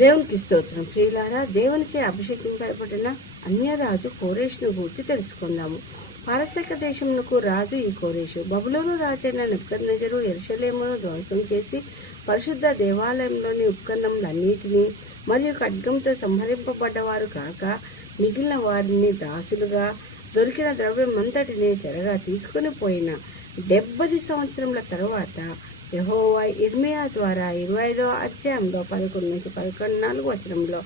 దేవునికి స్తోత్రం. ప్రియులారా, దేవునిచే అభిషేకింపబడిన అన్యరాజు కోరేషును గూర్చి తెలుసుకుందాము. పారసీక దేశమునకు రాజు ఈ కోరేషు. బబులోను రాజైన నెబుకద్నెజరు యెరూషలేమును ధ్వంసం చేసి పరిశుద్ధ దేవాలయంలోని ఉపకరణములన్నిటినీ మరియు ఖడ్గంతో సంహరింపబడ్డవారు కాక మిగిలిన వారిని దాసులుగా దొరికిన ద్రవ్యమంతటిని చెరగా తీసుకుని పోయిన 70 సంవత్సరముల తరువాత యెహోవా యిర్మీయా ద్వారా 25వ అధ్యాయంలో 11-14 వచనంలో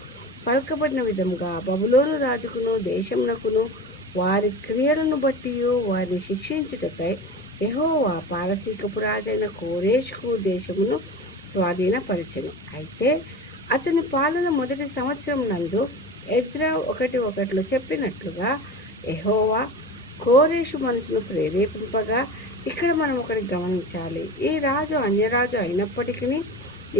పలుకబడిన విధముగా బబులోను రాజుకును దేశమునకును వారి క్రియలను బట్టి వారిని శిక్షించుటకై యెహోవా పారసీకపు రాజైన కోరేషుకు దేశమును స్వాధీనపరచెను. అయితే అతని పాలన మొదటి సంవత్సరం నందు ఎజ్రా 1:1 చెప్పినట్లుగా యెహోవా కోరేషు మనసును ప్రేరేపింపగా, ఇక్కడ మనం ఒకటి గమనించాలి. ఈ రాజు అన్యరాజు అయినప్పటికీ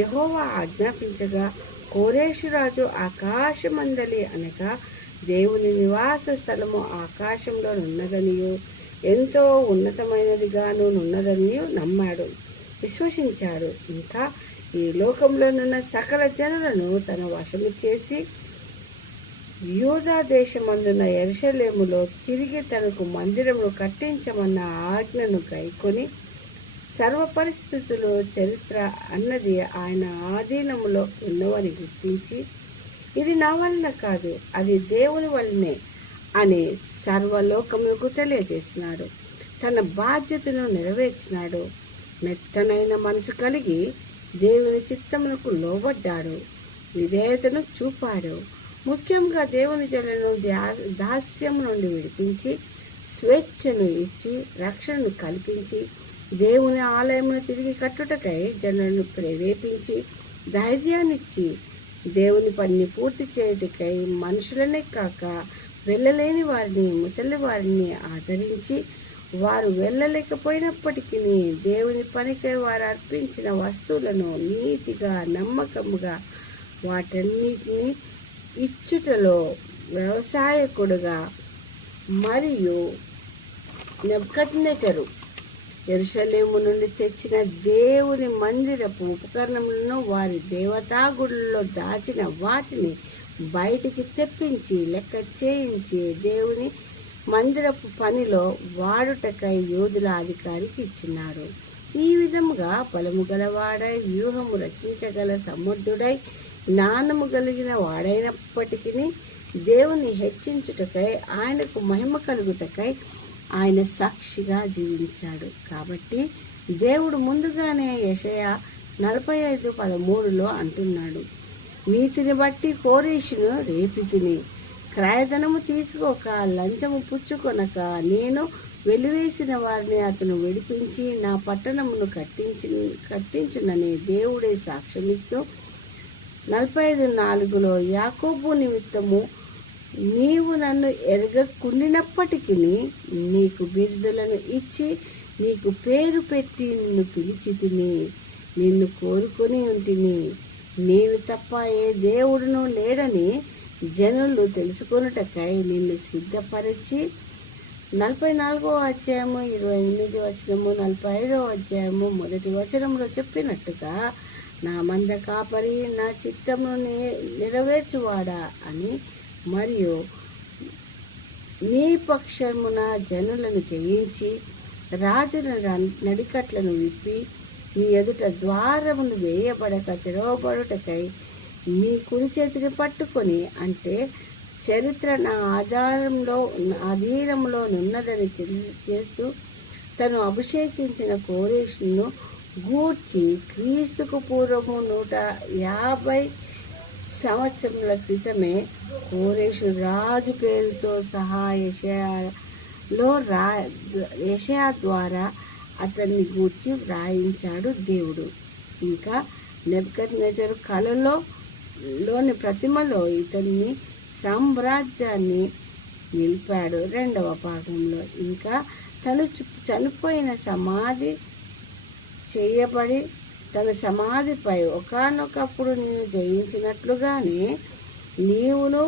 యెహోవా ఆజ్ఞాపించగా కోరేషు రాజు ఆకాశమందలి అనగా దేవుని నివాస స్థలము ఆకాశంలో నున్నదనియు ఎంతో ఉన్నతమైనదిగాను నున్నదనియు నమ్మాడు, విశ్వసించాడు. ఇంకా ఈ లోకంలోనున్న సకల జనులను తన వశము చేసి యూదా దేశమందున యెరూషలేములో తిరిగి తనకు మందిరమును కట్టించమన్న ఆజ్ఞను గైకొని సర్వ పరిస్థితుల్లో చరిత్ర అన్నది ఆయన ఆధీనములో ఉన్నవని గుర్తించి, ఇది నా వలన కాదు, అది దేవుని వల్లనే అని సర్వలోకములకు తెలియజేసినాడు. తన బాధ్యతను నెరవేర్చినాడు. మెత్తనైన మనసు కలిగి దేవుని చిత్తమునకు లోబడ్డాడు, విధేయతను చూపాడు. ముఖ్యంగా దేవుని జనులను దాస్యము నుండి విడిపించి స్వేచ్ఛను ఇచ్చి రక్షణను కల్పించి దేవుని ఆలయమును తిరిగి కట్టుటకై జనులను ప్రేరేపించి ధైర్యాన్నిచ్చి దేవుని పనిని పూర్తి చేయుటకై మనుషులనే కాక వెళ్ళలేని వారిని, ముసలి వారిని ఆదరించి వారు వెళ్ళలేకపోయినప్పటికీ దేవుని పనికై వారు అర్పించిన వస్తువులను నీతిగా నమ్మకముగా వాటన్నిటిని ఇచ్చుటలో వ్యవసాయకుడుగా మరియు నెబుకద్నెజరు యెరూషలేము నుండి తెచ్చిన దేవుని మందిరపు ఉపకరణములను వారి దేవతాగుడుల్లో దాచిన వాటిని బయటికి తెప్పించి లెక్క చేయించి దేవుని మందిరపు పనిలో వాడుటకై యోధుల అధికారికి ఇచ్చినారు. ఈ విధముగా బలము గలవాడై వ్యూహము రచించగల సమర్థుడై జ్ఞానము కలిగిన వాడైనప్పటికీ దేవుని హెచ్చించుటకై ఆయనకు మహిమ కలుగుటకై ఆయన సాక్షిగా జీవించాడు. దేవుడు ముందుగానే యెషయా 45:13 అంటున్నాడు, నీతిని బట్టి కోరేషును రేపితిని, క్రయధనము తీసుకోక లంచము పుచ్చుకొనక నేను వెలివేసిన వారిని అతను విడిపించి నా పట్టణమును కట్టించునని దేవుడే సాక్ష్యమిస్తూ 45:4 యాకోబు నిమిత్తము నీవు నన్ను ఎరగకుండినప్పటికీ నీకు బిరుదులను ఇచ్చి నీకు పేరు పెట్టి నిన్ను పిలిచితిని, నిన్ను కోరుకొని ఉంటిని, నీవు తప్ప ఏ దేవుడును లేడని జనులు తెలుసుకొనుటకై నిన్ను సిద్ధపరిచి 44వ అధ్యాయము 28వ వచనము 45వ అధ్యాయము 1వ వచనంలో చెప్పినట్టుగా నా మంద కాపరి, నా చిత్తమును నెరవేర్చువాడా అని మరియు నీ పక్షమున జనులను జయించి రాజుల నడికట్లను విప్పి నీ ఎదుట ద్వారమును వేయబడక తెరవబడుటకై నీ కుడి చేతిని పట్టుకొని, అంటే చరిత్ర నా అధీనంలో నున్నదని తెలియజేస్తూ తను అభిషేకించిన కోరేషును గూర్చి క్రీస్తుకు పూర్వము 150 సంవత్సరముల క్రితమే కోరేషు రాజు పేరుతో సహా యెషయా ద్వారా అతన్ని గూర్చి వ్రాయించాడు దేవుడు. ఇంకా నెబుకద్నెజరు కలలోని ప్రతిమలో ఇతన్ని సామ్రాజ్యాన్ని నిలిపాడు 2వ భాగంలో. ఇంకా తను చనిపోయిన సమాధి చేయబడి తన సమాధిపై ఒకానొకప్పుడు నేను జయించినట్లుగానే నీవును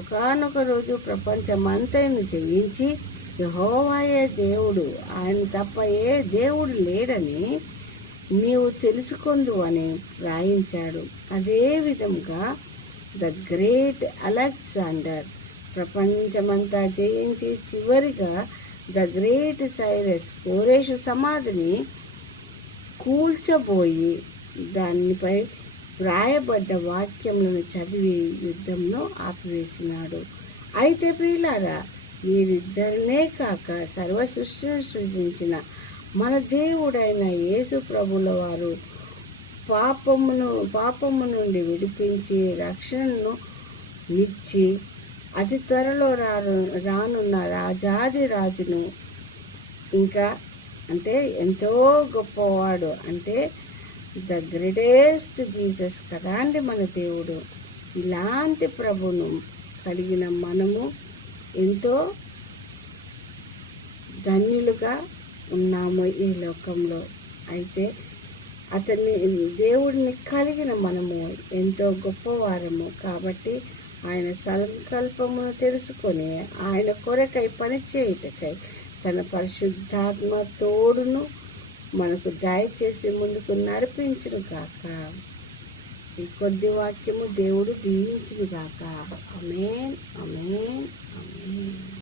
ఒకానొక రోజు ప్రపంచమంతైను జయించి యెహోవాయే దేవుడు, ఆయన తప్ప ఏ దేవుడు లేడని నీవు తెలుసుకొందు అని రాయించాడు. అదే విధంగా ద గ్రేట్ అలెగ్జాండర్ ప్రపంచమంతా జయించి చివరిగా ద గ్రేట్ సైరస్ కోరేషు సమాధిని కూల్చబోయి దానిపై వ్రాయబడ్డ వాక్యములను చదివి యుద్ధంలో ఆపివేసినాడు. అయితే ప్రియులారా, వీరిద్దరినే కాక సర్వ సృష్టిని సృజించిన మన దేవుడైన యేసు ప్రభుల వారు పాపము నుండి విడిపించి రక్షణను నిచ్చి అతి త్వరలో రానున్న రాజాది రాజును, ఇంకా అంటే ఎంతో గొప్పవాడు, అంటే ద గ్రేటెస్ట్ జీసస్ కదా అండి మన దేవుడు. ఇలాంటి ప్రభును కలిగిన మనము ఎంతో ధన్యులుగా ఉన్నాము ఈ లోకంలో. అయితే దేవుడిని కలిగిన మనము ఎంతో గొప్పవారము కాబట్టి ఆయన సంకల్పమును తెలుసుకొని ఆయన కొరకై పనిచేయుటకై తన పరిశుద్ధాత్మ తోడును మనకు దయచేసి ముందుకు నడిపించును గాక. ఈ కొద్ది వాక్యము దేవుడు దీవించును గాక. ఆమేన్, ఆమేన్, ఆమేన్.